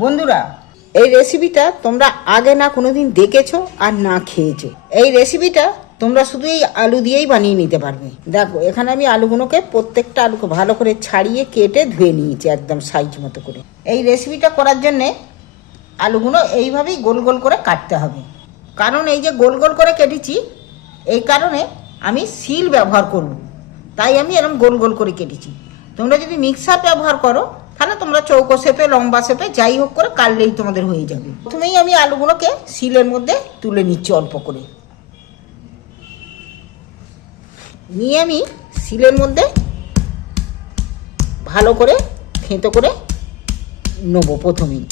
বন্ধুরা, এই রেসিপিটা তোমরা আগে না কোনোদিন দেখেছ আর না খেয়েছো। এই রেসিপিটা তোমরা শুধু এই আলু দিয়েই বানিয়ে নিতে পারবে। দেখো, এখানে আমি আলুগুলোকে প্রত্যেকটা আলুকে ভালো করে ছাড়িয়ে কেটে ধুয়ে নিয়েছি একদম সাইজ মতো করে। এই রেসিপিটা করার জন্যে আলুগুলো এইভাবেই গোল গোল করে কাটতে হবে। কারণ এই যে গোল গোল করে কেটেছি, এই কারণে আমি শিল ব্যবহার করব। তাই আমি এরকম গোল গোল করে কেটেছি। তোমরা যদি মিক্সার ব্যবহার করো তাহলে তোমরা চৌকো শেপে, লম্বা শেপে, যাই হোক করে কাটলেই তোমাদের হয়ে যাবে। প্রথমেই আমি আলুগুলোকে শিলের মধ্যে তুলে নিচ্ছি অল্প করে। নিয়ে আমি শিলের মধ্যে ভালো করে থেঁতো করে নেব প্রথমেই।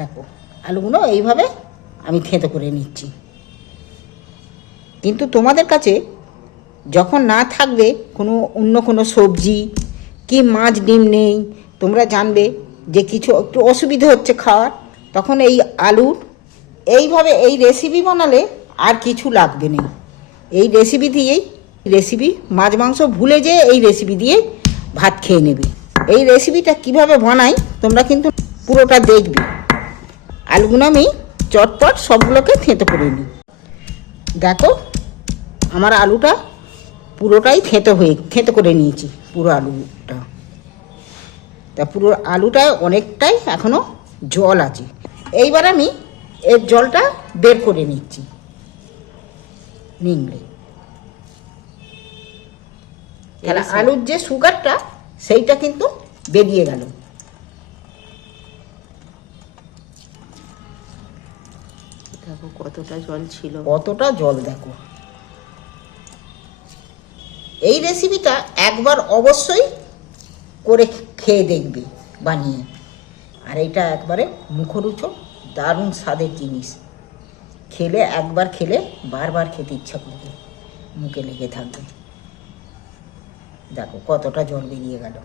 দেখো, আলুগুলো এইভাবে আমি থেঁতো করে নিচ্ছি। কিন্তু তোমাদের কাছে যখন না থাকবে কোনো অন্য কোনো সবজি কি মাছ ডিম নেই, তোমরা জানবে যে কিছু একটু অসুবিধা হচ্ছে খাওয়ার, তখন এই আলুর এইভাবে এই রেসিপি বানালে আর কিছু লাগবে না এই রেসিপি দিয়েই রেসিপি মাছ, মাংস ভুলে যেয়ে এই রেসিপি দিয়ে ভাত খেয়ে নেবে। এই রেসিপিটা কীভাবে বানাই তোমরা কিন্তু পুরোটা দেখবে। আলুগুলো আমি চটপট সবগুলোকে থেঁতো করে নিই। দেখো আমার আলুটা পুরোটাই থেঁতো হয়ে থেঁতো করে নিয়েছি পুরো আলুটা। তা পুরো আলুটায় অনেকটাই এখনও জল আছে। এইবার আমি এর জলটা বের করে নিচ্ছি নিংড়ে। তাহলে আলুর যে সুগারটা সেইটা কিন্তু বেরিয়ে গেল। দেখো কতটা জল ছিল। কতটা জল দেখো। এই রেসিপিটা একবার অবশ্যই করে খেয়ে দেখবে বানিয়ে। আর এটা একবারে মুখরুচক দারুণ স্বাদের জিনিস। খেলে একবার খেলে বারবার খেতে ইচ্ছা করবে। মুখে লেগে থাকবে। দেখো কতটা জল বেরিয়ে গেল।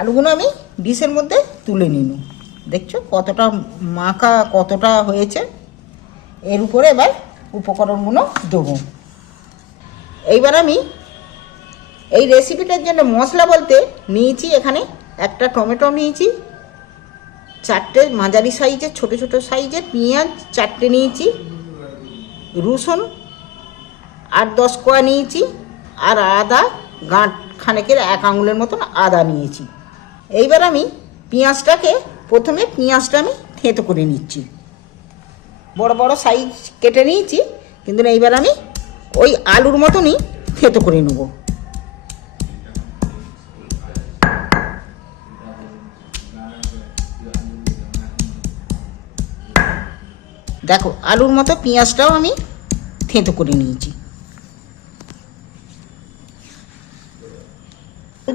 আলুগুলো আমি ডিশের মধ্যে তুলে নিল দেখছ? কতটা মাখা, কতটা হয়েছে? এর উপরে এবার উপকরণগুলো দেবো। এইবার আমি এই রেসিপিটার জন্য মশলা বলতে নিয়েছি এখানে একটা টমেটো নিয়েছি, চারটে মাঝারি সাইজের, ছোট ছোট সাইজের পেঁয়াজ, চারটে নিয়েছি, রসুন আর দশ কোয়া নিয়েছি, আর আদা গাঁট খানেকের এক আঙুলের মতন আদা নিয়েছি। এইবার আমি পেঁয়াজটাকে প্রথমে পেঁয়াজটা আমি থেঁতো করে নিচ্ছি। বড় বড় সাইজ কেটে নিয়েছি, কিন্তু এইবার আমি ওই আলুর মতনই থেঁতো করে নেব। দেখো, আলুর মতো পেঁয়াজটাও আমি থেঁতো করে নিয়েছি।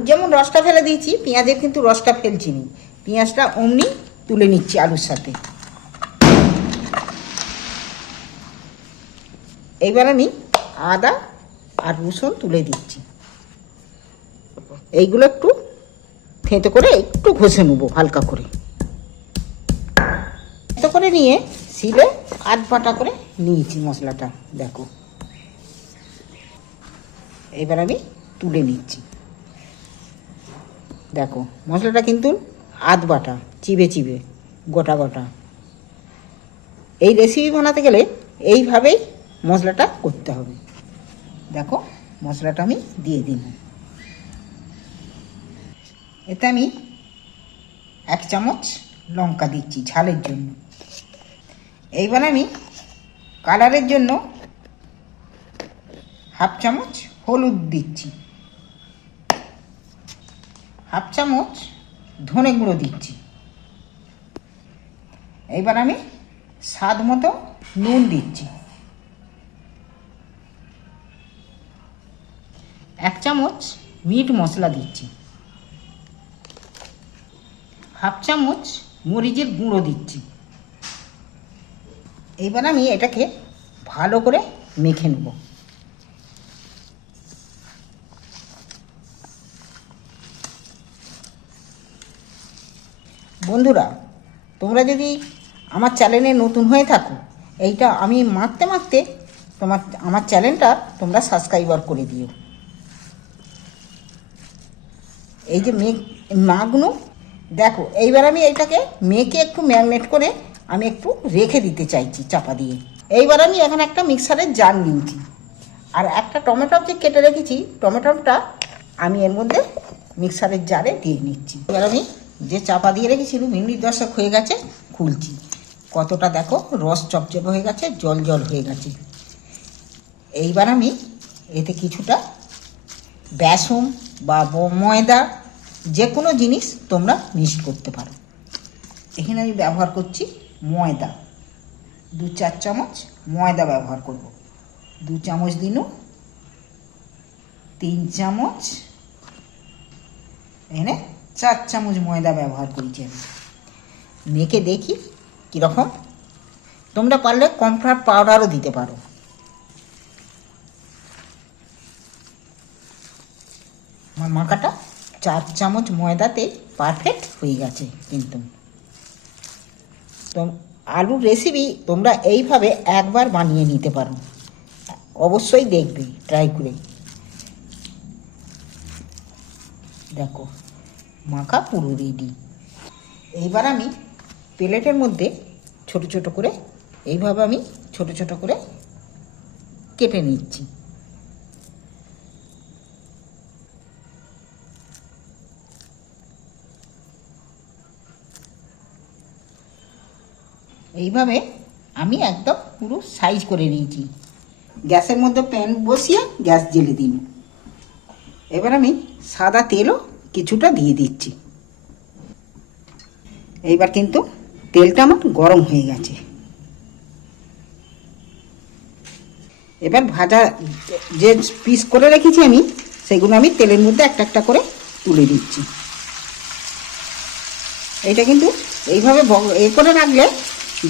যেমন রসটা ফেলে দিয়েছি, পেঁয়াজের কিন্তু রসটা ফেলছি নি। পেঁয়াজটা অমনি তুলে নিচ্ছি আলুর সাথে। এইবার আমি আদা আর রসুন তুলে দিচ্ছি। এইগুলো একটু থেঁতো করে একটু ঘষে নেব হালকা করে। থেঁতো করে নিয়ে শিলে আধ বাটা করে নিয়েছি মশলাটা, দেখো। এবার আমি তুলে নিচ্ছি। দেখো, মশলাটা কিন্তু আধ বাটা, চিবে চিবে, গোটা গোটা। এই রেসিপি বানাতে গেলে এইভাবেই মশলাটা করতে হবে। দেখো, মশলাটা আমি দিয়ে দিন এতে আমি এক চামচ লঙ্কা দিচ্ছি ঝালের জন্য। এইবার আমি কালারের জন্য হাফ চামচ হলুদ দিচ্ছি। হাফ চামচ ধনে গুঁড়ো দিচ্ছি। এইবার আমি স্বাদ মতো নুন দিচ্ছি। এক চামচ মিট মশলা দিচ্ছি। হাফ চামচ মরিচের গুঁড়ো দিচ্ছি। এইবার আমি এটাকে ভালো করে মেখে নেব। বন্ধুরা, তোমরা যদি আমার চ্যানেলে নতুন হয়ে থাকো, এইটা আমি মারতে মারতে তোমার, আমার চ্যানেলটা তোমরা সাবস্ক্রাইবার করে দিও। এই যে মেঘ, মাগনো, দেখো, এইবার আমি এইটাকে মেখে একটু ম্যাগনেট করে আমি একটু রেখে দিতে চাইছি চাপা দিয়ে। এইবার আমি এখানে একটা মিক্সারের জার নিয়েছি। আর একটা টমেটো যে কেটে রেখেছি, টমেটোটা আমি এর মধ্যে মিক্সারের জারে দিয়ে নিচ্ছি। এবার আমি যে চাপা দিয়ে রেখেছিলাম মিনিট দশক হয়ে গেছে, খুলছি। কতটা দেখো, রস চপচপ হয়ে গেছে, জল জল হয়ে গেছে। এইবার আমি এতে কিছুটা বেসন বা ময়দা যে কোনো জিনিস তোমরা মিক্স করতে পারো। এখানে আমি ব্যবহার করছি ময়দা। দু চার চামচ ময়দা ব্যবহার করব। দু চামচ দিনু। তিন চামচ এখানে চার চামচ ময়দা ব্যবহার করেছি আমি মেখে দেখি কীরকম। তোমরা পারলে কমফর্ট পাউডারও দিতে পারো। আমার মাখাটা চার চামচ ময়দাতে পারফেক্ট হয়ে গেছে কিন্তু। তো আলুর রেসিপি তোমরা এইভাবে একবার বানিয়ে নিতে পারো। অবশ্যই দেখবে ট্রাই করে। দেখো। মাখা পুরো রেডি এইবার আমি প্লেটের মধ্যে ছোট ছোট করে, এইভাবে আমি ছোট ছোট করে কেটে নিচ্ছি। এইভাবে আমি একদম পুরো সাইজ করে নিয়েছি। গ্যাসের মধ্যে প্যান বসিয়ে গ্যাস জেলে দিন। এবার আমি সাদা তেলও কিছুটা দিয়ে দিচ্ছি। এইবার কিন্তু তেলটা আমার গরম হয়ে গেছে। এবার ভাজা যে পিস করে রেখেছি আমি, সেগুলো আমি তেলের মধ্যে একটা একটা করে তুলে দিচ্ছি এটা কিন্তু এইভাবে এ করে রাখলে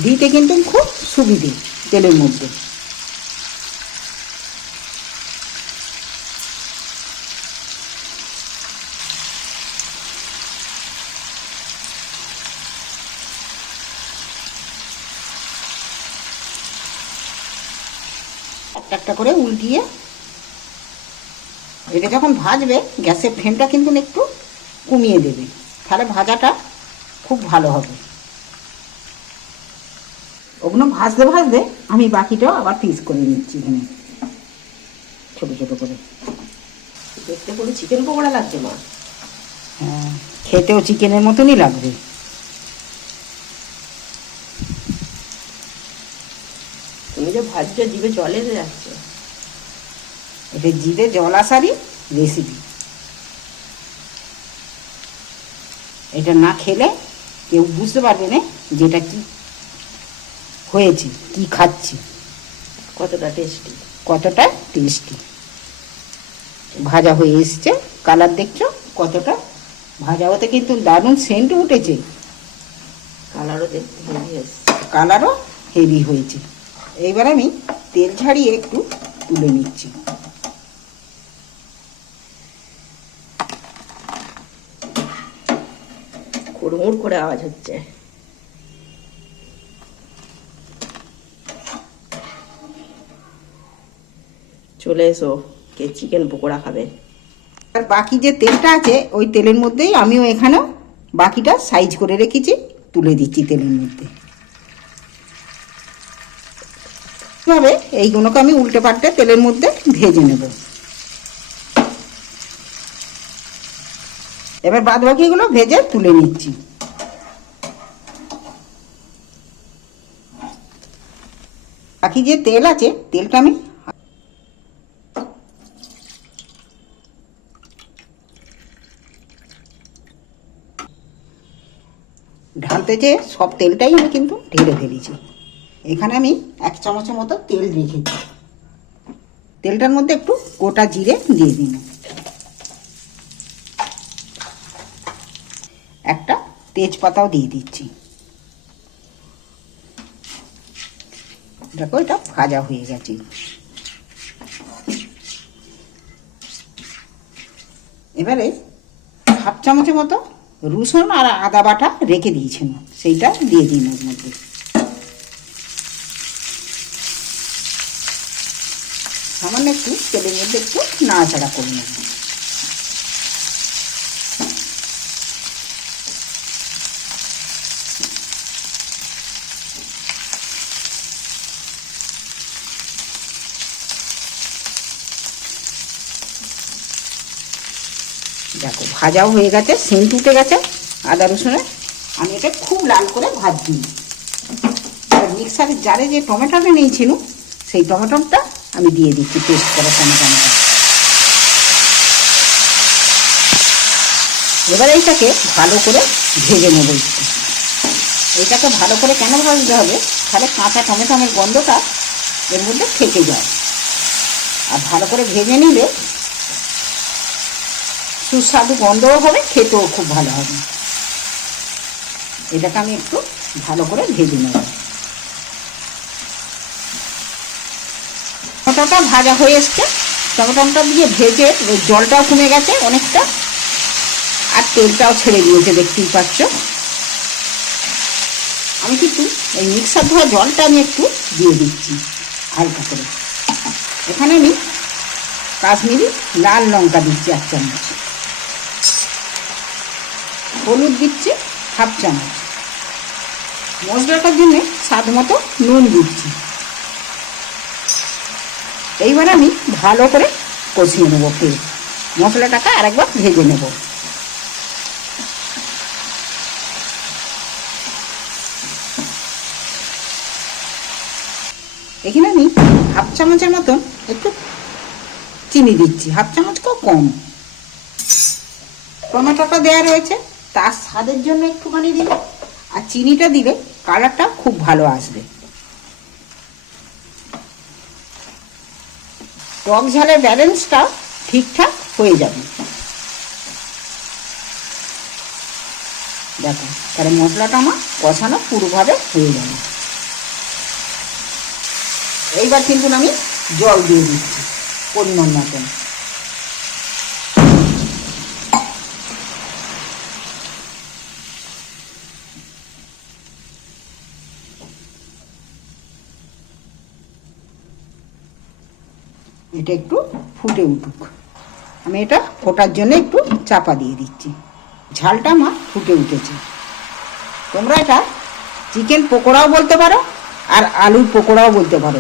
দিতে কিন্তু খুব সুবিধে তেলের মধ্যে। করে উল্টিয়ে এটা যখন ভাজবে গ্যাসের ফ্লেমটা কিন্তু একটু কমিয়ে দেবে। তাহলে ভাজাটা খুব ভালো হবে। ওগুলো ভাজতে ভাজতে আমি বাকিটাও আবার পিস করে নিচ্ছি এখানে। ছোটো ছোটো করে। দেখতে পুরো চিকেন পকোড়া লাগছে মা হ্যাঁ খেতেও চিকেনের মতনই লাগবে। তুমি যে ভাজছো জিভে জল যাচ্ছে এটা জিভে জল আসারই রেসিপি এটা না খেলে কেউ বুঝতে পারবে না যেটা কি হয়েছে কি খাচ্ছি। কতটা টেস্টি কতটা টেস্টি ভাজা হয়ে এসছে কালার দেখছ কতটা? ভাজা হতে কিন্তু দারুণ সেন্ট উঠেছে। কালারও কালারও হেভি হয়েছে। এইবার আমি তেল ছাড়িয়ে একটু তুলে নিচ্ছি। কুড়মুড় করে আওয়াজ হচ্ছে। চলে এসো, কে চিকেন পকোড়া খাবে। আর বাকি যে তেলটা আছে, ওই তেলের মধ্যেই আমিও এখানেও বাকিটা সাইজ করে রেখেছি, তুলে দিচ্ছি তেলের মধ্যে। এভাবে এইগুলোকে আমি উল্টে পাল্টে তেলের মধ্যে ভেজে নেব। এবার বাদ বাকিগুলো ভেজে তুলে নিচ্ছি। বাকি যে তেল আছে, তেলটা আমি ঢালতে যে সব তেলটাই আমি কিন্তু ঢেলে ফেলেছি। এখানে আমি এক চামচের মতো তেল রেখেছি। তেলটার মধ্যে একটু গোটা জিরে দিয়ে দিন। একটা তেজপাতাও দিয়ে দিচ্ছি। দেখো এটা ভাজা হয়ে গেছে। এবারে হাফ চামচের মতো রসুন আর আদা বাটা রেখে দিয়েছেন। সেইটা দিয়ে দিন ওর মধ্যে। সামান্য একটু তেলের মধ্যে একটু নাড়াচাড়া করে নেবেন। দেখো, ভাজাও হয়ে গেছে, সিম উঠে গেছে। আদা রসুনের আমি এটা খুব লাল করে ভাজছি। আর মিক্সারের জারে যে টমেটোটা নিয়েছিলাম, সেই টমেটোটা আমি দিয়ে দিচ্ছি, পেস্ট করা টমেটোটা এবার এইটাকে ভালো করে ভেজে নেব এইটাকে ভালো করে কেন ভাজতে হবে? তাহলে কাঁচা টমেটোমের গন্ধটা এর মধ্যে থেকে যায়। আর ভালো করে ভেজে নিলে সুস্বাদু গন্ধও হবে, খেতেও খুব ভালো হবে। এটাকে আমি একটু ভালো করে ভেজে নেব। টমেটোটা ভাজা হয়ে এসছে। টমেটোটা দিয়ে ভেজে জলটাও কমে গেছে অনেকটা, আর তেলটাও ছেড়ে দিয়েছে, দেখতেই পাচ্ছ। আমি কিন্তু এই মিক্সার ধোয়া জলটা আমি একটু দিয়ে দিচ্ছি, হালকা করে। এখানে আমি কাশ্মীরি লাল লঙ্কা দিচ্ছি এক চামচ। হলুদ দিচ্ছি হাফ চামচ। মশলাটার জন্য স্বাদ মতো নুন দিচ্ছি। এইবার আমি ভালো করে কষিয়ে নেব ফের মশলাটাকে আরেকবার ভেজে নেব। এখানে আমি হাফ চামচের মতন একটু চিনি দিচ্ছি। হাফ চামচকেও কম। টমেটোটা দেওয়া রয়েছে। তার স্বাদের জন্য একটুখানি দিলে, আর চিনিটা দিলে কালারটা খুব ভালো আসবে। টক ঝালের ব্যালেন্সটা ঠিকঠাক হয়ে যাবে। দেখো, তাহলে মশলাটা আমার কষানো পুরোভাবে হয়ে যাবে এইবার কিন্তু আমি জল দিয়ে দিচ্ছি পরিমাণ মতন। এটা একটু ফুটে উঠুক। আমি এটা ফোটার জন্য একটু চাপা দিয়ে দিচ্ছি। ঝালটা আমার ফুটে উঠেছে। তোমরা এটা চিকেন পকোড়াও বলতে পারো আর আলুর পকোড়াও বলতে পারো।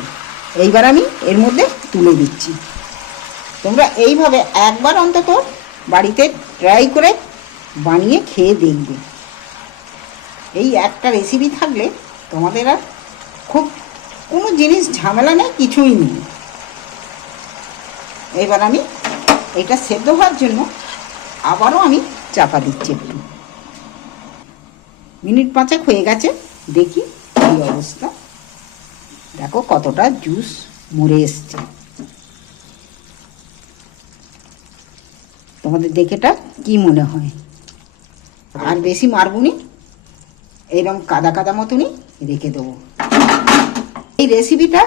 এইবার আমি এর মধ্যে তুলে দিচ্ছি। তোমরা এইভাবে একবার অন্তত বাড়িতে ট্রাই করে বানিয়ে খেয়ে দেখবে। এই একটা রেসিপি থাকলে তোমাদের আর খুব কোনো জিনিস ঝামেলা নেই, কিছুই নেই। এবার আমি এটা সেদ্ধ হওয়ার জন্য আবারও আমি চাপা দিচ্ছি মিনিট পাঁচেক হয়ে গেছে, দেখি এই অবস্থা। দেখো কতটা জুস মরে এসছে। তোমাদের দেখেটা কি মনে হয়? আর বেশি মারবুনি এইরকম কাদা কাদা মতনই রেখে দেবো। এই রেসিপিটা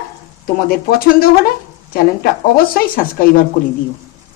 তোমাদের পছন্দ হলে চ্যানেলটা অবশ্যই সাবস্ক্রাইবার করে দিও।